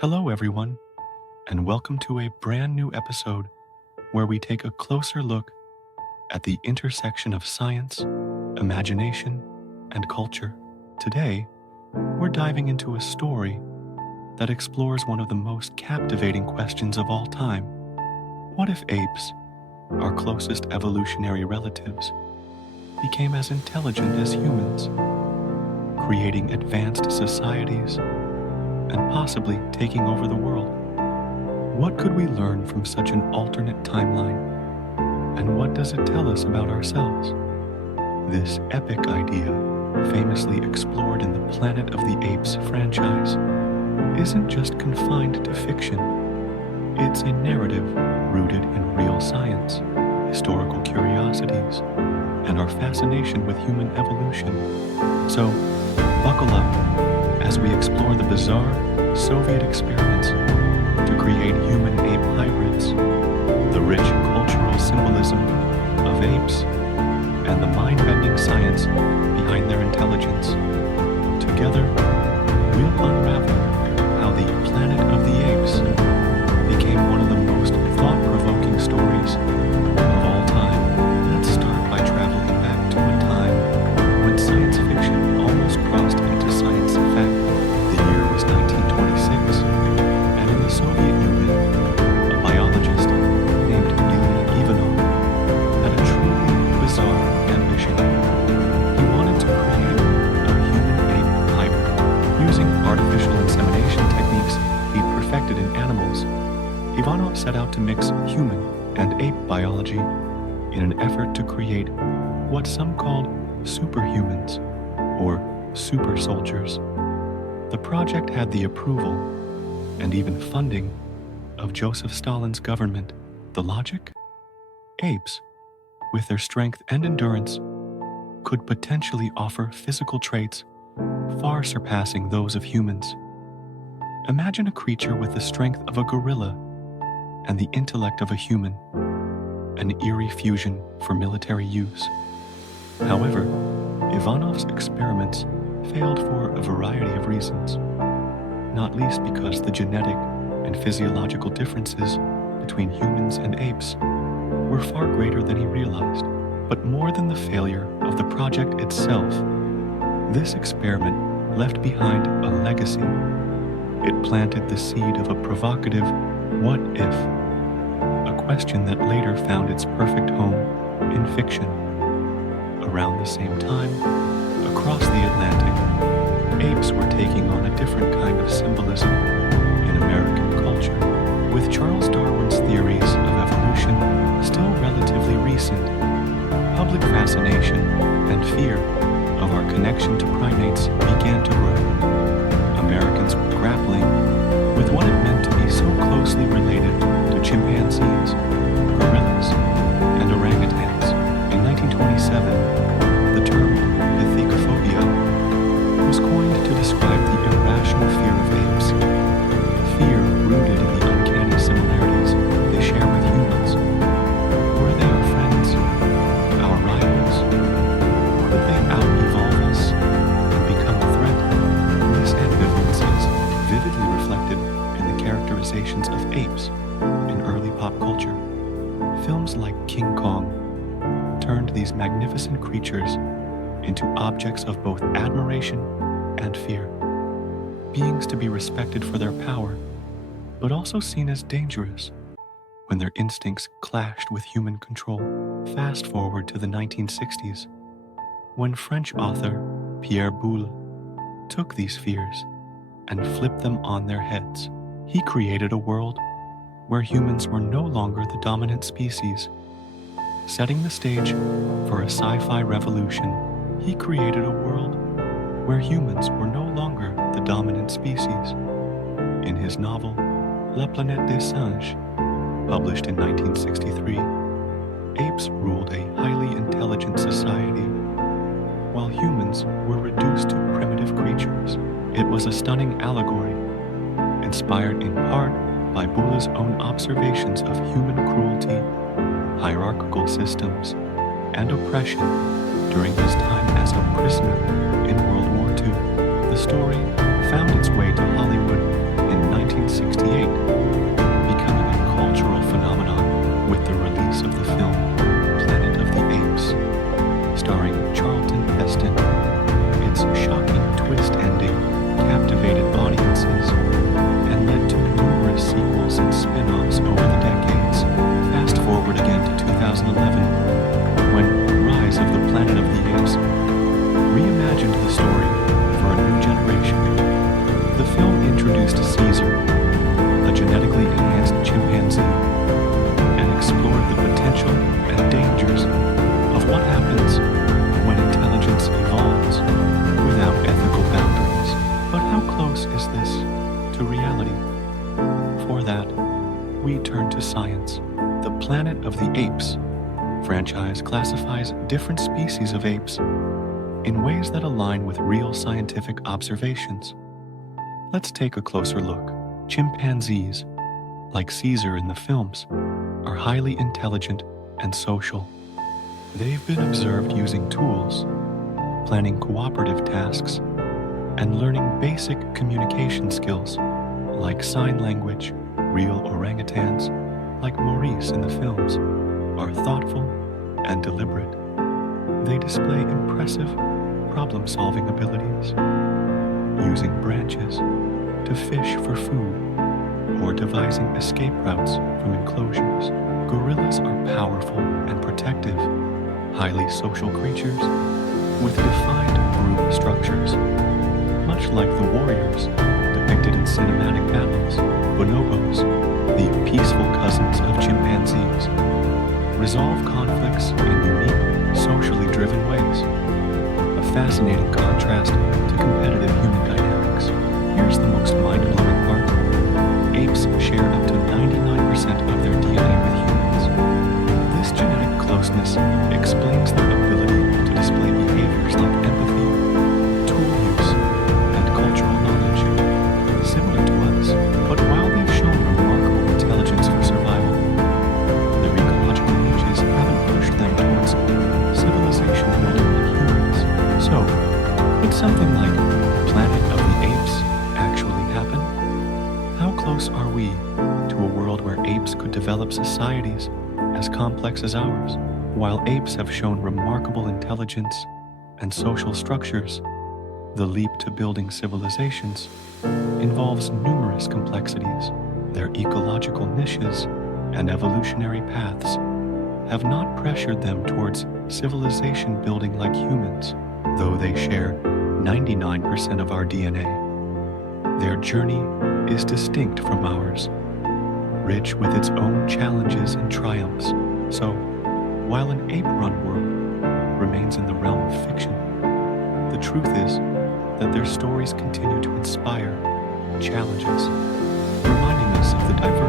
Hello, everyone, and welcome to a brand new episode where we take a closer look at the intersection of science, imagination, and culture. Today, we're diving into a story that explores one of the most captivating questions of all time. What if apes, our closest evolutionary relatives, became as intelligent as humans, creating advanced societies and possibly taking over the world? What could we learn from such an alternate timeline? And what does it tell us about ourselves? This epic idea, famously explored in the Planet of the Apes franchise, isn't just confined to fiction. It's a narrative rooted in real science, historical curiosities, and our fascination with human evolution. So, buckle up as we explore the bizarre Soviet experiments to create human-ape hybrids, the rich cultural symbolism of apes, and the mind-bending science behind their intelligence. Together, we'll unravel how the Planet of the Apes became one of the most thought-provoking stories of all time. Let's start by traveling back to a time when science fiction almost crossed into science fact. The year was 1926, and in the Soviet Union, a biologist named Ivanov had a truly bizarre ambition. He wanted to create a human-ape hybrid. Using artificial insemination techniques he'd perfected in animals, Ivanov set out to mix human and ape biology in an effort to create what some called superhumans, or super soldiers. The project had the approval and even funding of Joseph Stalin's government. The logic? Apes, with their strength and endurance, could potentially offer physical traits far surpassing those of humans. Imagine a creature with the strength of a gorilla and the intellect of a human, an eerie fusion for military use. However, Ivanov's experiments failed for a variety of reasons, not least because the genetic and physiological differences between humans and apes were far greater than he realized. But more than the failure of the project itself, this experiment left behind a legacy. It planted the seed of a provocative what if, a question that later found its perfect home in fiction. Around the same time, across the Atlantic, apes were taking on a different kind of symbolism in American culture. With Charles Darwin's theories of evolution still relatively recent, public fascination and fear of our connection to primates began to grow. Americans were grappling with what it meant to be so closely related to chimpanzees, gorillas, and orangutans. In 1927, the term pithecophobia was coined to describe the irrational fear of apes, fear rooted in the uncanny similarities they share with humans. Were they our friends, our rivals? Could they out-evolve us and become a threat? This ambivalence is vividly reflected in the characterizations of apes in early pop culture. Films like King Kong turned these magnificent creatures into objects of both admiration and fear, beings to be respected for their power, but also seen as dangerous when their instincts clashed with human control. Fast forward to the 1960s, when French author Pierre Boulle took these fears and flipped them on their heads. He created a world where humans were no longer the dominant species. Setting the stage for a sci-fi revolution, he created a world where humans were no longer the dominant species. In his novel, La Planète des Singes, published in 1963, apes ruled a highly intelligent society, while humans were reduced to primitive creatures. It was a stunning allegory, inspired in part by Boulle's own observations of human cruelty, hierarchical systems, and oppression during his time as a prisoner in World War II. The story found its way to Hollywood in 1960 that, we turn to science. The Planet of the Apes franchise classifies different species of apes in ways that align with real scientific observations. Let's take a closer look. Chimpanzees, like Caesar in the films, are highly intelligent and social. They've been observed using tools, planning cooperative tasks, and learning basic communication skills like sign language. Real orangutans, like Maurice in the films, are thoughtful and deliberate. They display impressive problem-solving abilities, using branches to fish for food or devising escape routes from enclosures. Gorillas are powerful and protective, highly social creatures with defined group structures, much like the warriors depicted in cinematic battles. Bonobos, the peaceful cousins of chimpanzees, resolve conflicts in unique, socially driven ways, a fascinating contrast to competitive human dynamics. Here's the most mind-blowing part. Apes share up to 99% of their DNA with humans. This genetic closeness explains their ability to display behaviors like empathy, tool use, and cultural knowledge, similar to us. But while they've shown remarkable intelligence for survival, their ecological niches haven't pushed them towards civilization building like humans. So, could something like Planet of the Apes actually happen? How close are we to a world where apes could develop societies as complex as ours? While apes have shown remarkable intelligence and social structures, the leap to building civilizations involves numerous complexities. Their ecological niches and evolutionary paths have not pressured them towards civilization building like humans, though they share 99% of our DNA. Their journey is distinct from ours, rich with its own challenges and triumphs. So, while an ape-run world remains in the realm of fiction, the truth is that their stories continue to inspire and challenge us, reminding us of the diversity